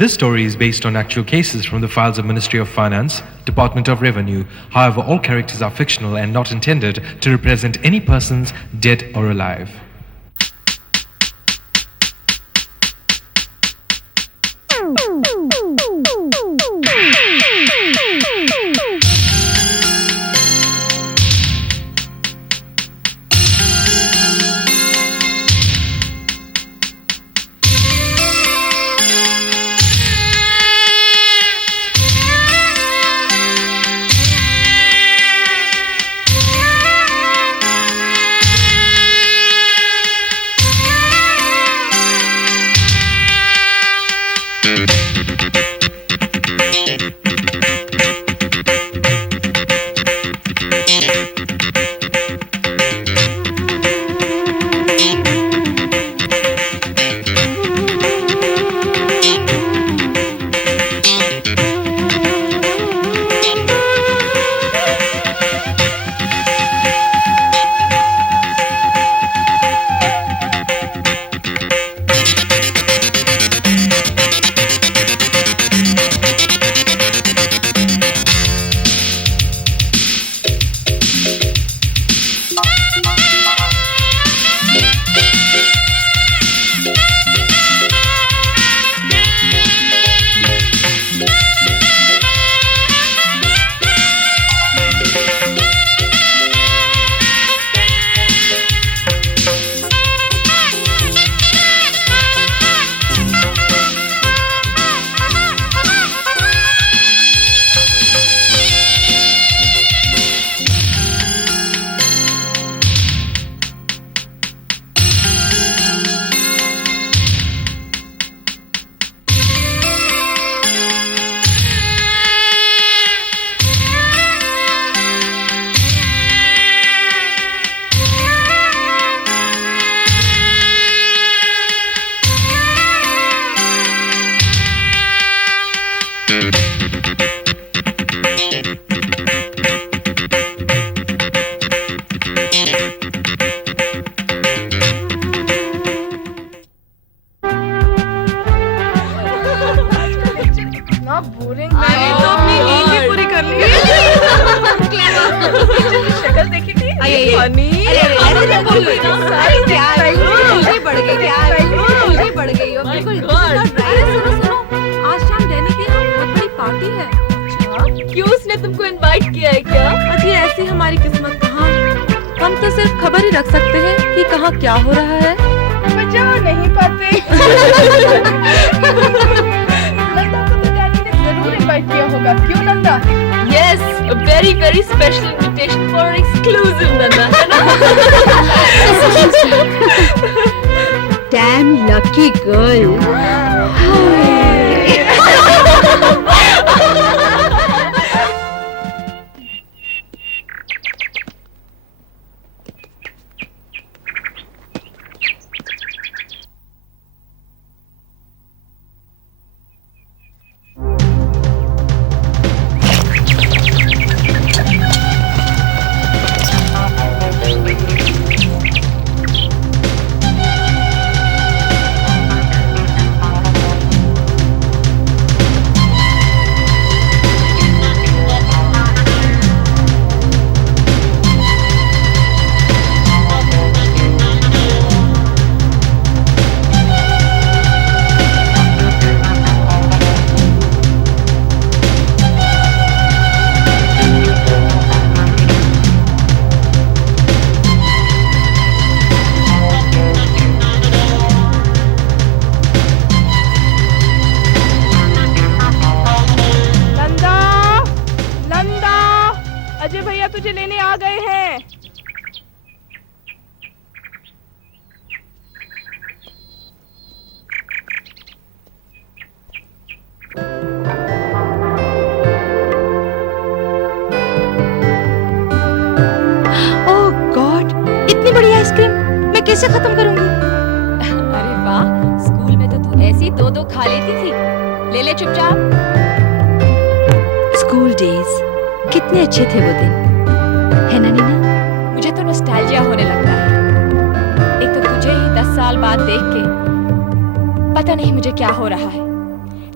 This story is based on actual cases from the files of Ministry of Finance, Department of Revenue. However, all characters are fictional and not intended to represent any persons dead or alive.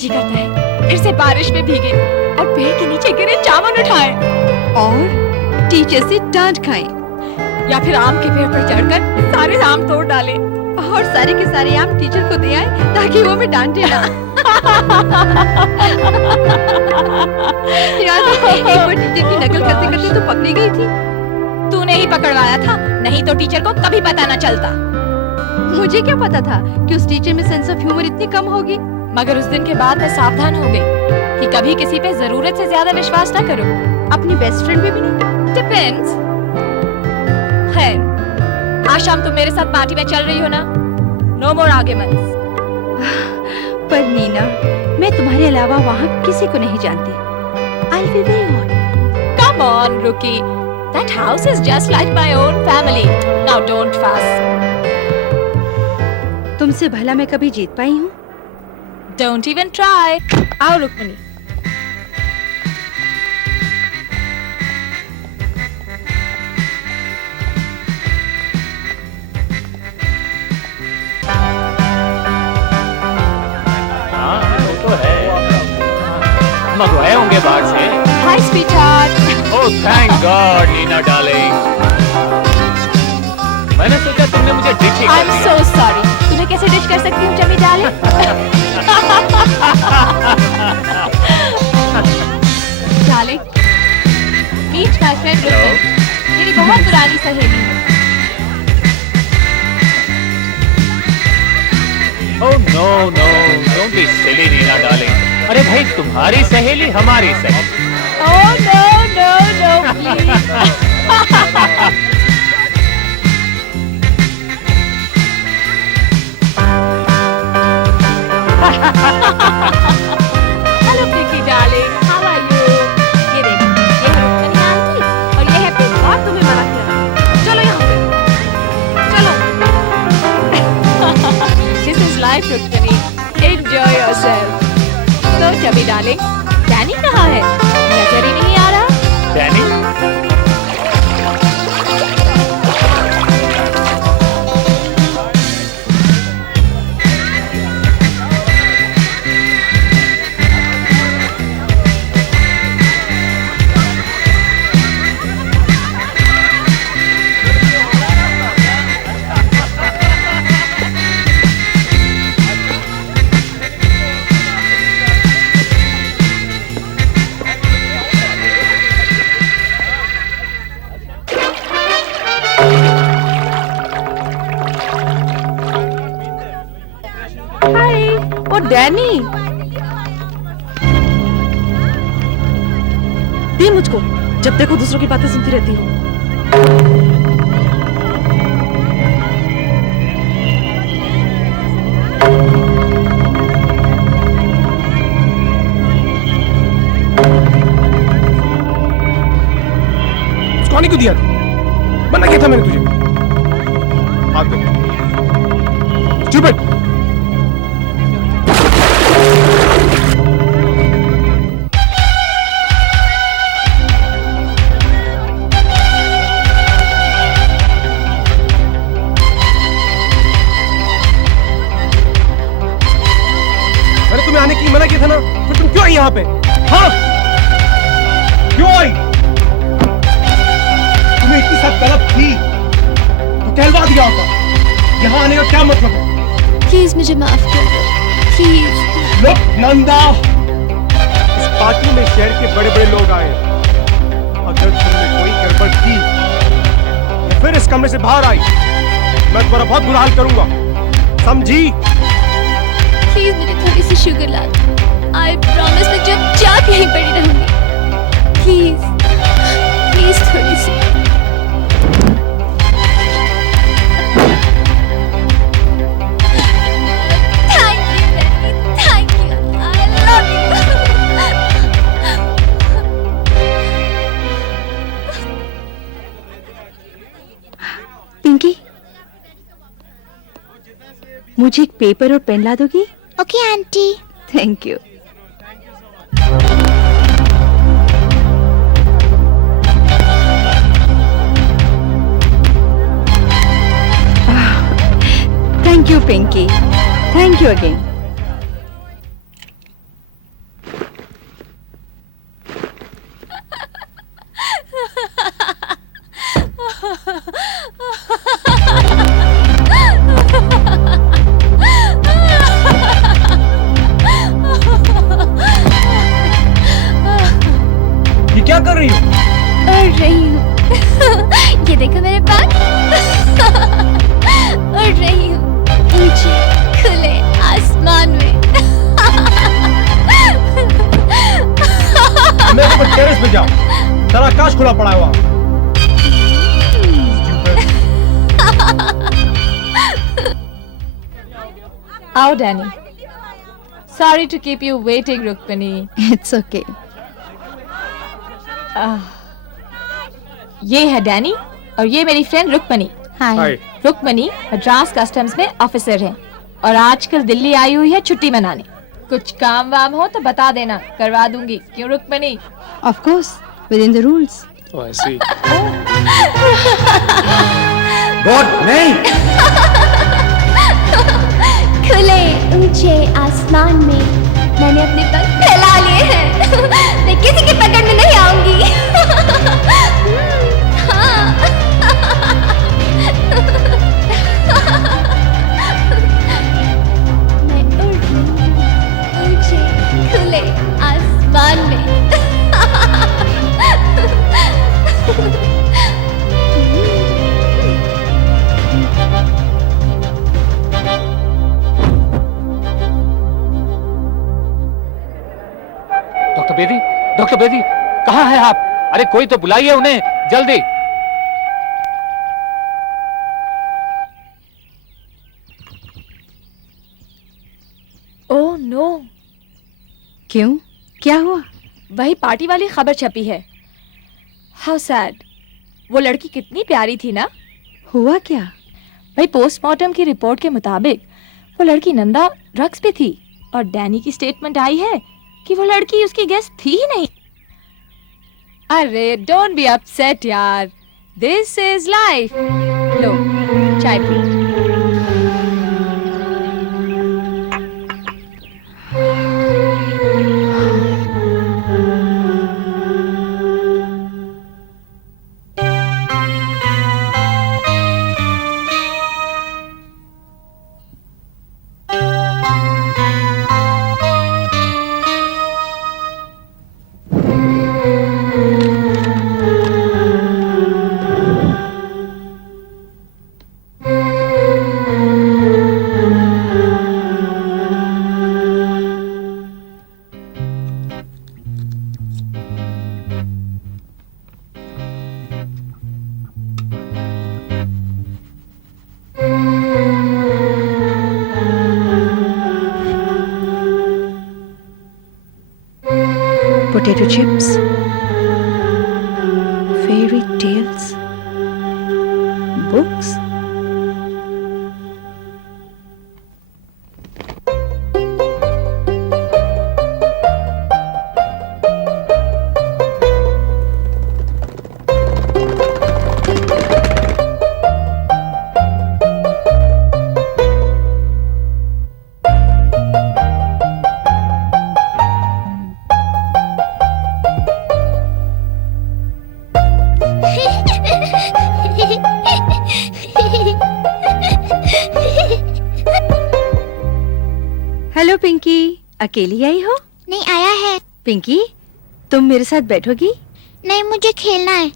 जी करता है फिर से बारिश में भीगे और पेड़ के नीचे गिरे चावल उठाए और टीचर से डांट खाएं या फिर आम के पेड़ पर चढ़कर सारे आम तोड़ डाले और सारे के सारे आम टीचर को दे आए ताकि वो हमें डांटे ना। याद है, एक बार टीचर की नकल करते करते तो पकड़ी गई थी। तूने ही पकड़वाया था, नहीं तो टीचर को कभी पता न चलता। मुझे क्या पता था कि उस टीचर में सेंस ऑफ ह्यूमर इतनी कम होगी। मगर उस दिन के बाद मैं सावधान हो गई कि कभी किसी पे जरूरत से ज्यादा विश्वास न करो। अपनी बेस्ट फ्रेंड पे भी नहीं? डिपेंड्स। खैर, आज शाम तुम मेरे साथ पार्टी में चल रही हो ना? नो मोर आर्ग्यूमेंट्स। पर नीना, मैं तुम्हारे अलावा वहाँ किसी को नहीं जानती। I'll be very honest. Come on, Rookie. That house is just like my own family. Now don't fuss. तुमसे भला मैं कभी जीत पाई हूँ? Don't even try. आओ रुक्मिणी। मंगवाए होंगे बाहर से। Hi, sweetheart. Oh, thank God, Nina darling. मैंने सोचा तुमने मुझे डिच ही कर I'm दिया। so sorry. तुम्हें कैसे डिच कर सकती हूँ चमी darling? Darling, meet my friend Rukmini. मेरी बहुत पुरानी सहेली है। Oh no, no, don't be silly, Nina darling. अरे भाई, तुम्हारी सहेली हमारी सहेली। Oh no, no, no, please. Hello, Vicky darling. How are you? ये देख, ये है रुक्मिणी आंटी और ये है पिंक और तुम्हें मना किया। चलो यहाँ पे, चलो। This is life, Rukmini. Enjoy yourself. तो चबी डार्लिंग, डैनी कहाँ है? नजर ही नहीं आ रहा। डैनी? डैनी, दे मुझको। जब देखो दूसरों की बातें सुनती रहती हो। उसको आने क्यों दिया था? मना किया था मैंने तुझे। हाथ दे। Stupid! तुम्हें आने की मना किया था ना, फिर तुम क्यों आई यहाँ पे? हाँ, क्यों आई? तुम्हें इतनी सब तलब थी तो कहलवा दिया होता। यहाँ आने का क्या मतलब है? प्लीज मुझे माफ कर दो, प्लीज। लोग नंदा, इस पार्टी में शहर के बड़े बड़े लोग आए। अगर तुमने कोई गड़बड़ की या फिर इस कमरे से बाहर आई, मैं तुम्हारा बहुत बुरा हाल करूंगा, समझी? प्लीज मुझे थोड़ी सी शुगर ला दो। आई प्रॉमिस मैं जब जाके ही पड़ी रहूंगी। प्लीज प्लीज थोड़ी सी। Thank you daddy, thank you, I love you. Pinky, मुझे एक पेपर और पेन ला दोगी? Okay aunty. Thank you. Thank you Pinky, thank you again. आओ Danny. Sorry to keep you waiting, Rukmini. It's okay. ये है डैनी और ये मेरी friend Rukmini. Hi. Rukmini Madras customs में ऑफिसर है और आजकल दिल्ली आई हुई है छुट्टी मनाने. कुछ काम वाम हो तो बता देना, करवा दूंगी. क्यों Rukmini? Of course, with in the rules. Oh, I see. God नहीं. खुले ऊंचे आसमान में मैंने अपने पंख फैला लिए हैं. मैं किसी की पकड़ में नहीं आऊंगी. हाँ. मैं उड़ रही हूँ ऊंचे खुले आसमान में. डॉक्टर बेदी, कहाँ हैं आप? अरे कोई तो बुलाइए उन्हें, जल्दी. Oh no. क्यों? क्या हुआ? वही पार्टी वाली खबर छपी है. How sad. वो लड़की कितनी प्यारी थी ना. हुआ क्या? भाई पोस्टमार्टम की रिपोर्ट के मुताबिक वो लड़की नंदा ड्रग्स पे थी और डैनी की स्टेटमेंट आई है कि वो लड़की उसकी गेस्ट थी ही नहीं. अरे डोंट बी अपसेट यार, दिस इज लाइफ. लो चाय पी. Potato chips, fairy tales, books. Hello Pinky, अकेली आई हो? नहीं आया है. पिंकी, तुम मेरे साथ बैठोगी? नहीं, मुझे खेलना है.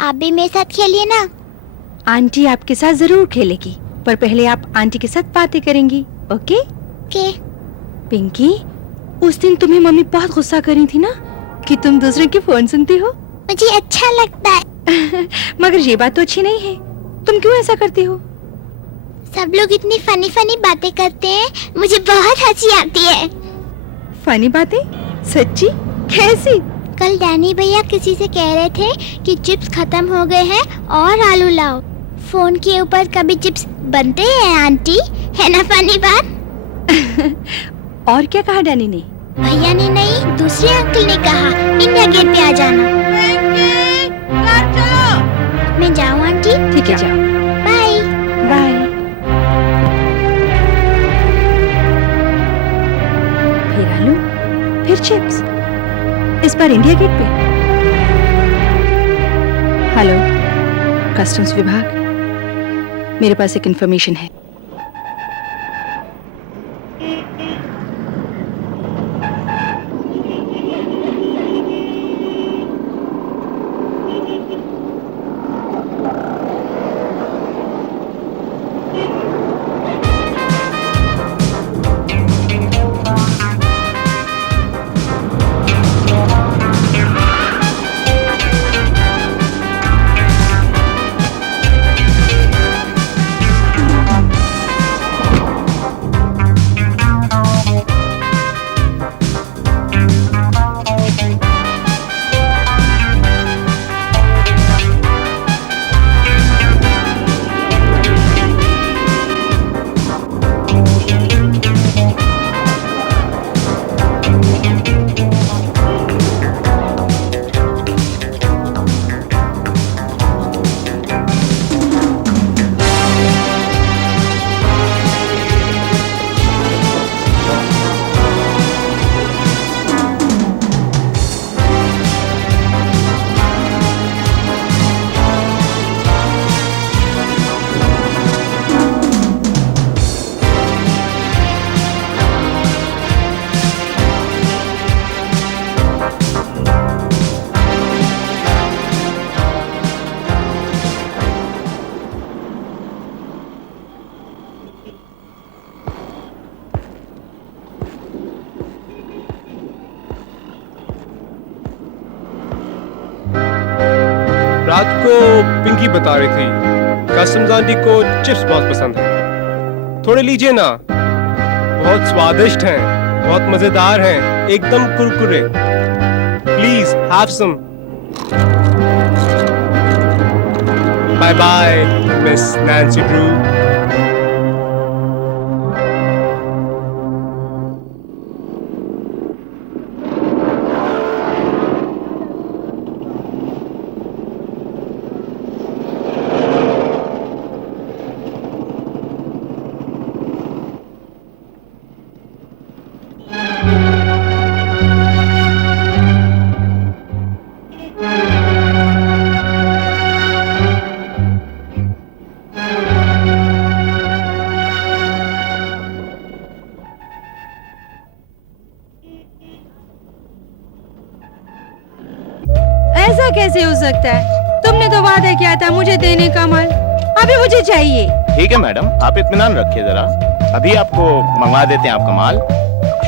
आप भी मेरे साथ खेलिए ना. आंटी आपके साथ जरूर खेलेगी, पर पहले आप आंटी के साथ बातें करेंगी. ओके? के पिंकी, उस दिन तुम्हें मम्मी बहुत गुस्सा कर रही थी ना कि तुम दूसरे की फोन सुनती हो. मुझे अच्छा लगता है. मगर ये बात तो अच्छी नहीं है. तुम क्यों ऐसा करती हो? सब लोग इतनी फनी फनी बातें करते हैं, मुझे बहुत हंसी आती है. फनी बातें? सच्ची? कैसी? कल डैनी भैया किसी से कह रहे थे कि चिप्स खत्म हो गए हैं और आलू लाओ. फोन के ऊपर कभी चिप्स बनते हैं आंटी? है ना फनी बात? और क्या कहा डैनी ने? भैया ने नहीं, दूसरे अंकल ने कहा इंडिया गेट पे आ जाना. मैं जाऊँ आंटी? ठीक है, जाओ. बाय. बाय. फिर आलू, फिर चिप्स, इस बार इंडिया गेट पे. हेलो, कस्टम्स विभाग, मेरे पास एक इंफॉर्मेशन है. की बता रही थी कस्टम्स आंटी को चिप्स बहुत पसंद है, थोड़े लीजिए ना, बहुत स्वादिष्ट हैं, बहुत मजेदार हैं, एकदम कुरकुरे। Please have some. Bye bye Miss Nancy Drew. ऐसा कैसे हो सकता है? तुमने तो वादा किया था मुझे देने का माल, अभी मुझे चाहिए। ठीक है मैडम, आप इत्मीनान रखिए जरा, अभी आपको मंगवा देते हैं आपका माल,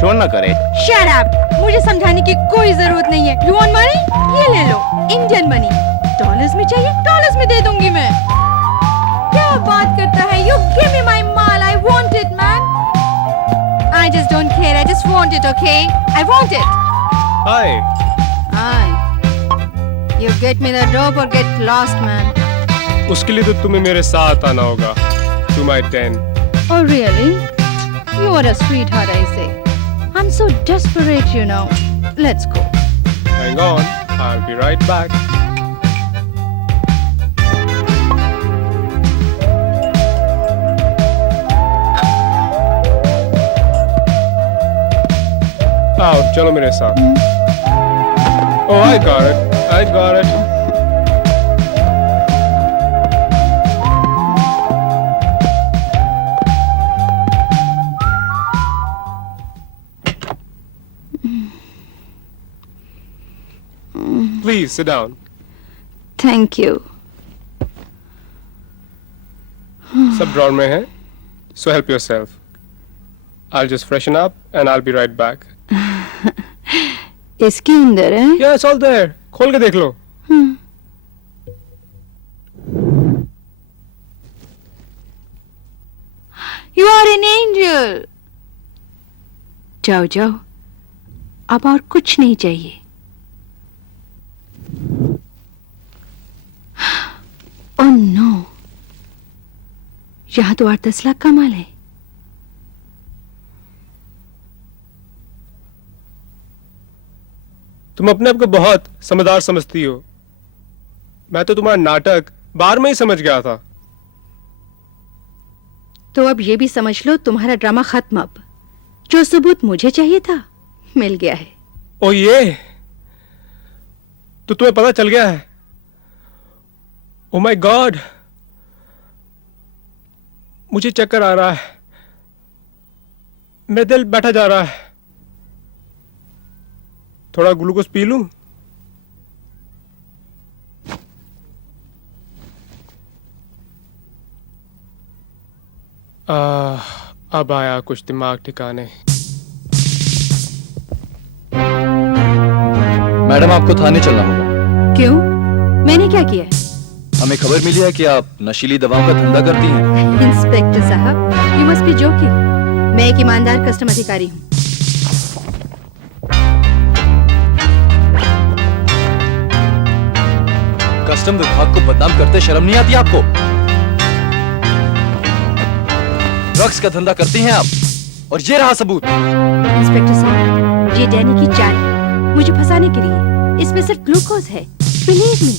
शोर न करे। शट अप, मुझे समझाने की कोई जरूरत नहीं है। You want money? ये ले लो, इंडियन मनी। डॉलर्स में चाहिए? डॉलर्स में दे दूंगी मैं। क्या बात करता है? You give me my mall, I want it man. I just don't care, I just want it, okay? I want it. Hi. Hi. You get me the dope or get lost, man. उसके लिए तो तुम्हें मेरे साथ आना होगा, to my den. Oh really? You are a sweetheart, I say. I'm so desperate, you know. Let's go. Hang on, I'll be right back. आओ, चलो मेरे साथ. Oh, I got it. I got it. Please sit down. Thank you. सब drawer में है, so help yourself. I'll just freshen up and I'll be right back. इसके अंदर है? Yeah, it's all there. खोल के देख लो. You are an angel. जाओ जाओ, अब और कुछ नहीं चाहिए. Oh no. यहाँ तो 8-10 लाख का माल है. तुम अपने आप को बहुत समझदार समझती हो. मैं तो तुम्हारा नाटक बार में ही समझ गया था. तो अब ये भी समझ लो, तुम्हारा ड्रामा खत्म. अब जो सबूत मुझे चाहिए था मिल गया है. ओ ये तो तुम्हें पता चल गया है. ओ माय गॉड, मुझे चक्कर आ रहा है, मेरा दिल बैठा जा रहा है. थोड़ा ग्लूकोज पी लूं? अब आया कुछ दिमाग ठिकाने. मैडम, आपको थाने चलना होगा. क्यों? मैंने क्या किया है? हमें खबर मिली है कि आप नशीली दवाओं का धंधा करती हैं. इंस्पेक्टर साहब, यू मस्ट बी जोकिंग. मैं एक ईमानदार कस्टम अधिकारी हूँ. कस्टम विभाग को बदनाम करते शर्म नहीं आती आपको? ड्रग्स का धंधा करती हैं आप, और ये रहा सबूत. इंस्पेक्टर साहब, ये डैनी की चाल है मुझे फंसाने के लिए. इसमें सिर्फ ग्लूकोज है, बिलीव मी.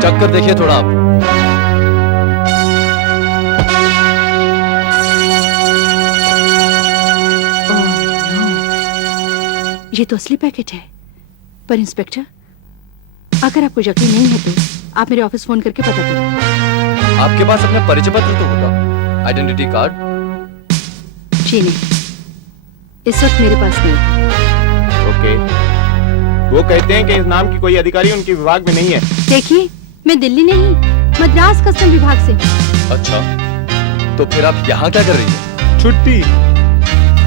चख कर देखिए थोड़ा आप. ये तो असली पैकेट है. पर इंस्पेक्टर, अगर आपको यकीन नहीं है तो आप मेरे ऑफिस फोन करके पता करें. आपके पास अपना परिचय पत्र तो होगा, आइडेंटिटी कार्ड? जी नहीं, इस वक्त मेरे पास नहीं. ओके, वो कहते हैं कि इस नाम की कोई अधिकारी उनके विभाग में नहीं है. देखिए, मैं दिल्ली नहीं, मद्रास कस्टम विभाग से. अच्छा, तो फिर आप यहाँ क्या कर रही हैं? छुट्टी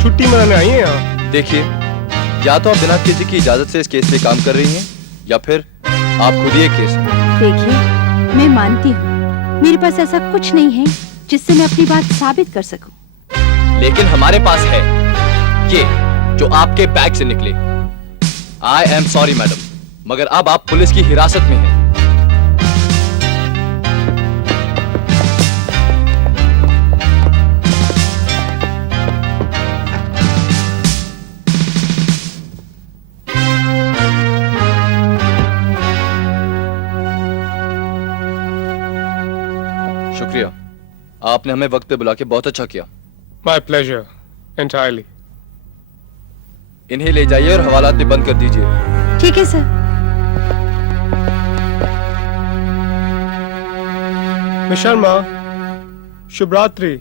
छुट्टी मनाने आई हैं यहाँ। देखिए, या तो आप बिना किसी की इजाजत से इस केस पे काम कर रही हैं या फिर आप खुद ही एक केस हैं। देखिए, मैं मानती हूँ मेरे पास ऐसा कुछ नहीं है जिससे मैं अपनी बात साबित कर सकूं। लेकिन हमारे पास है ये जो आपके बैग से निकले। आई एम सॉरी मैडम, मगर अब आप पुलिस की हिरासत में हैं। शुक्रिया, आपने हमें वक्त पे बुला के बहुत अच्छा किया। My pleasure entirely. इन्हें ले जाइए और हवालात भी बंद कर दीजिए। ठीक है सर। मिस शर्मा, शुभ रात्रि।